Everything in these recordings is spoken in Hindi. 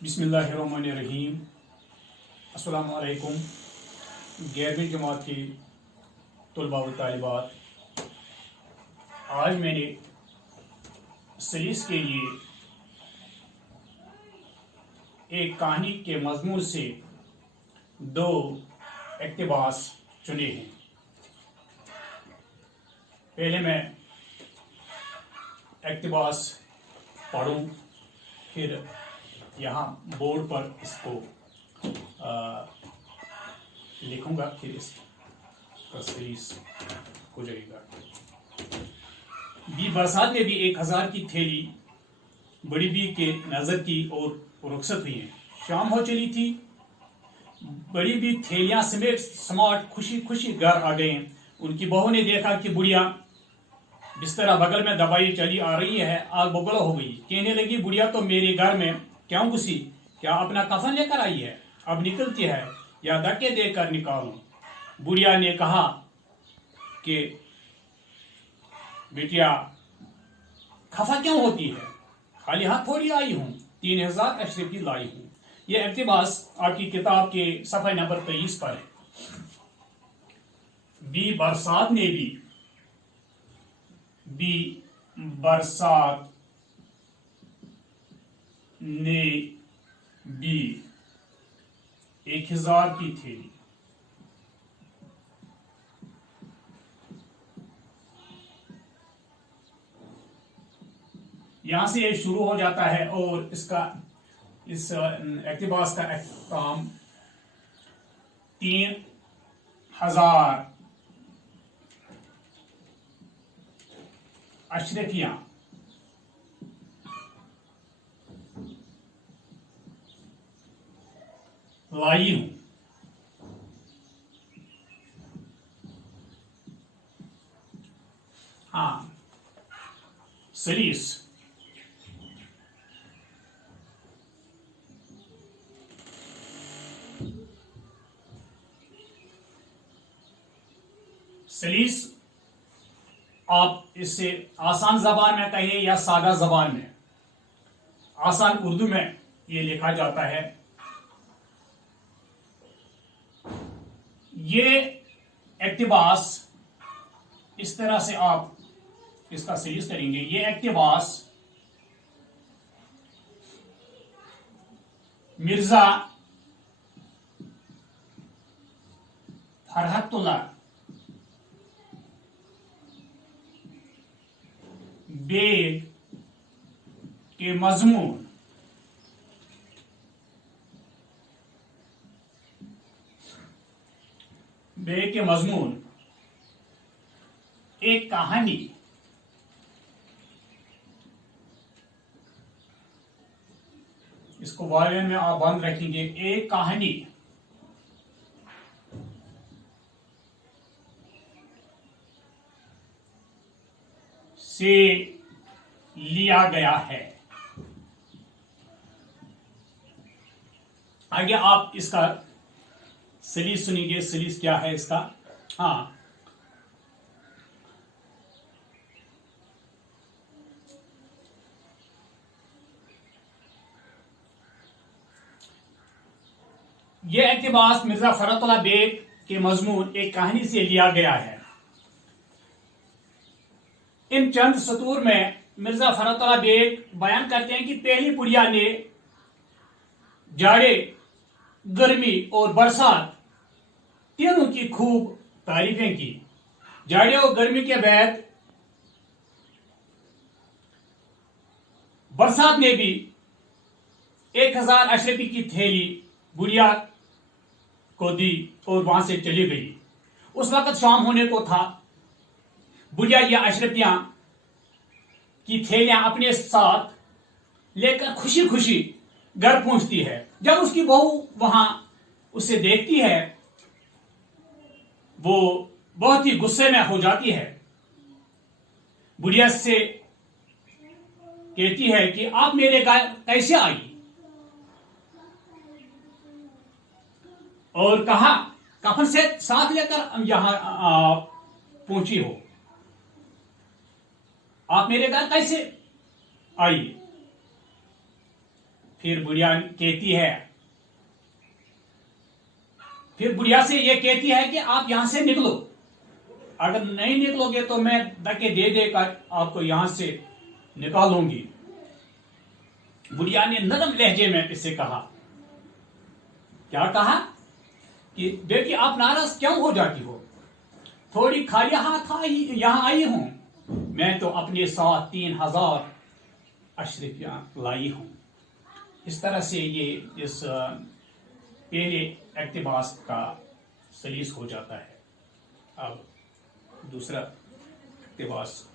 बिस्मिल्लाहिर्रहमानिर्रहीम। अस्सलामु अलैकुम। 11वीं जमात की तलबा व तालिबात, आज मैंने सलीस के लिए एक कहानी के मजमून से दो इक़्तिबास चुने हैं। पहले मैं इक़्तिबास पढ़ूं, फिर यहाँ बोर्ड पर इसको लिखूंगा, फिर इसका सलीस हो जाएगा। बरसात में भी 1000 की थैली बड़ी बी के नजर की और रुखसत हुई है। शाम हो चली थी, बड़ी बी थैलियां समेत समाट खुशी खुशी घर आ गए। उनकी बहू ने देखा कि बुढ़िया बिस्तरा बगल में दबाई चली आ रही है। आग बबूला हो गई। कहने लगी, बुढ़िया तो मेरे घर में क्यों घुसी? क्या अपना कफन लेकर आई है? अब निकलती है या धक्के देकर निकालूं? बुढ़िया ने कहा कि बेटिया, खफा क्यों होती है? खाली हाथ थोड़ी आई हूं, 3000 अशरफी लाई हूं। यह इक़्तिबास आपकी किताब के सफ़ा नंबर 23 पर है। बरसात ने बरसात ने भी 1000 की थैली। यहां से ये शुरू हो जाता है और इस इक़्तिबास का अख्ताम 3000 अशरफियां लाई हूं। हाँ, सलीस सलीस आप इससे आसान जबान में कहिए या सादा जबान में। आसान उर्दू में ये लिखा जाता है। ये इक़्तिबास इस तरह से आप इसका सलीस करेंगे। ये इक़्तिबास मिर्जा फरहतुल्लाह बेग के मजमून एक कहानी इसको वायन में आप बंद रखेंगे। एक कहानी से लिया गया है। आगे आप इसका सलीस सुनिए। सलीस क्या है इसका? हाँ, यह इक़्तिबास मिर्जा फरहतुल्लाह बेग के मजमून एक कहानी से लिया गया है। इन चंद सतूर में मिर्जा फरहतुल्लाह बेग बयान करते हैं कि पहली बुढ़िया ने जाड़े, गर्मी और बरसात तीनों की खूब तारीफें की। जाड़े और गर्मी के बाद बरसात ने भी 1000 अशरफी की थैली बुढ़िया को दी और वहां से चली गई। उस वक्त शाम होने को था। बुढ़िया या अशरफियां की थैलियां अपने साथ लेकर खुशी खुशी घर पहुंचती है। जब उसकी बहू वहां उसे देखती है, वो बहुत ही गुस्से में हो जाती है। बुढ़िया से कहती है कि आप मेरे घर कैसे आई? और कहा कफन से साथ लेकर यहां पहुंची हो। आप मेरे घर कैसे आई? फिर बुढ़िया कहती है, फिर बुढ़िया से ये कहती है कि आप यहां से निकलो, अगर नहीं निकलोगे तो मैं धक्के दे देकर आपको यहां से निकालूंगी। बुढ़िया ने नरम लहजे में इससे कहा, क्या कहा कि बेटी आप नाराज क्यों हो जाती हो, थोड़ी खाली हाथ यहां आई हूं, मैं तो अपने साथ 3000 अशरफियां लाई हूं। इस तरह से ये इस पहले इक्तिबास का सलीस हो जाता है। अब दूसरा इक्तिबास।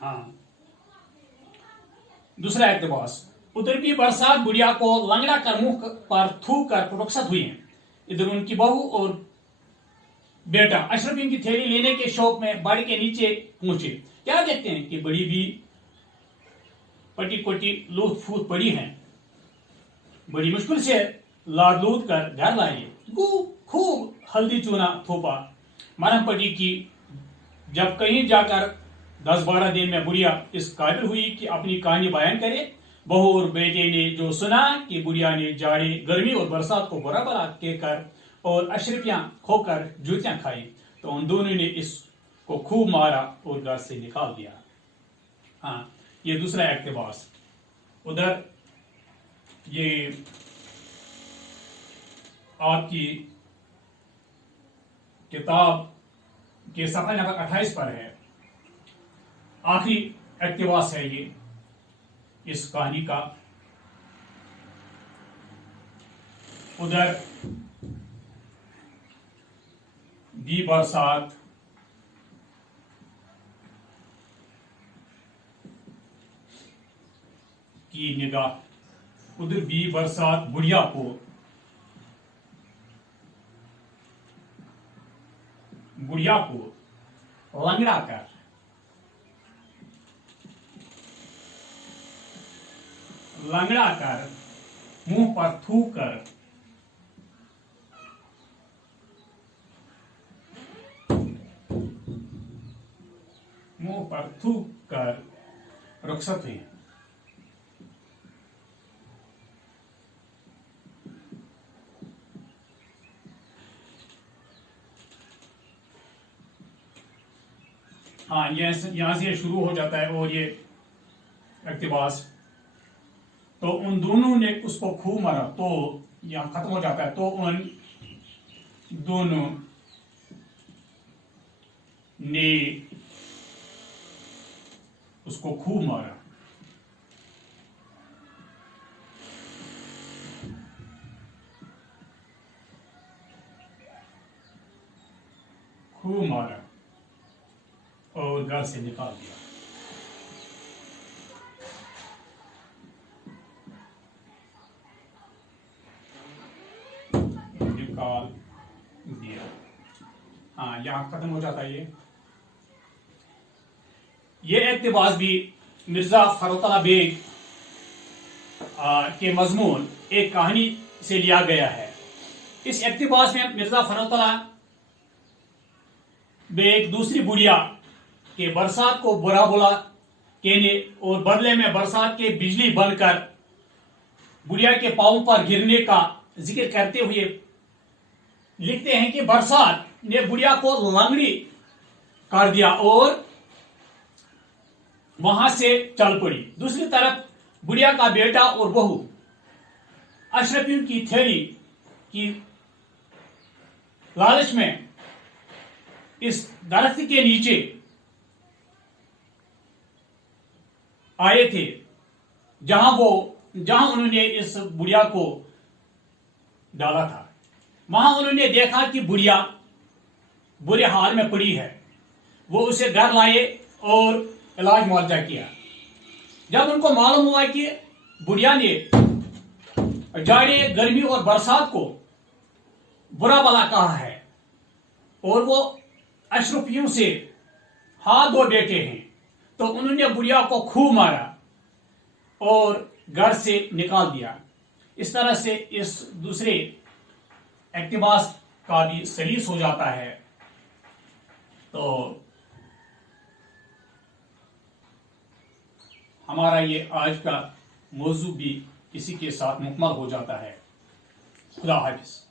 हाँ, दूसरा इक्तिबास। उधर भी बरसात बुढ़िया को लंगड़ा कर मुंह पर थूक कर रुखसत हुई है। इधर उनकी बहू और बेटा अशरफियों की थैली लेने के शौक में बाड़ी के नीचे पहुंचे। क्या देखते हैं कि बड़ी भी पटी कोटी लूट फूट पड़ी है। बड़ी मुश्किल से लाद लूट कर घर लाए, खूब हल्दी चूना थोपा, मरहम पटी की। जब कहीं जाकर 10-12 दिन में बुढ़िया इस काबिल हुई कि अपनी कहानी बयान करे, बहू और बेटे ने जो सुना कि बुढ़िया ने जाड़े गर्मी और बरसात को बुरा भला कहकर और अशरफियां खोकर जूतियां खाई, तो उन दोनों ने इसको खूब मारा और घर से निकाल दिया। हाँ, ये दूसरा इक्तिबास। उधर ये आपकी किताब के सफा नंबर 28 पर है, आखिरी इक्तिबास है ये इस कहानी का। उधर भी बरसात की निगाह, उधर भी बरसात बुढ़िया को लंगड़ा कर मुंह पर थूक कर रुखसत हुई। हाँ, यहां से शुरू हो जाता है और ये इक्तिबास। तो उन दोनों ने उसको खूब मारा, तो यहां खत्म हो जाता है। तो उन दोनों ने उसको खूब मारा। और घर से निकाल दिया। हाँ, यहां खत्म हो जाता है ये इक्तिबास भी मिर्जा फखरुद्दीन बेग के मजमून एक कहानी से लिया गया है। इस इक्तिबास में मिर्जा फखरुद्दीन बेग दूसरी बुढ़िया के बरसात को बुरा भला कहने और बदले में बरसात के बिजली बनकर बुढ़िया के पांव पर गिरने का जिक्र करते हुए लिखते हैं कि बरसात ने बुढ़िया को लंगड़ी कर दिया और वहां से चल पड़ी। दूसरी तरफ बुढ़िया का बेटा और बहू अशरफियों की थैली की लालच में इस दरख्त के नीचे आए थे, जहां उन्होंने इस बुढ़िया को डाला था। वहां उन्होंने देखा कि बुढ़िया बुरे हाल में पड़ी है। वो उसे घर लाए और इलाज मुआवजा किया। जब उनको मालूम हुआ कि बुढ़िया ने जाड़े गर्मी और बरसात को बुरा भला कहा है और वो अशरफियों से हाथ धो बैठे हैं, तो उन्होंने बुढ़िया को खूब मारा और घर से निकाल दिया। इस तरह से इस दूसरे एक्टिवास्ट का भी सलीस हो जाता है। तो हमारा ये आज का मौजू भी इसी के साथ मुकम्मल हो जाता है। खुदा हाफिज।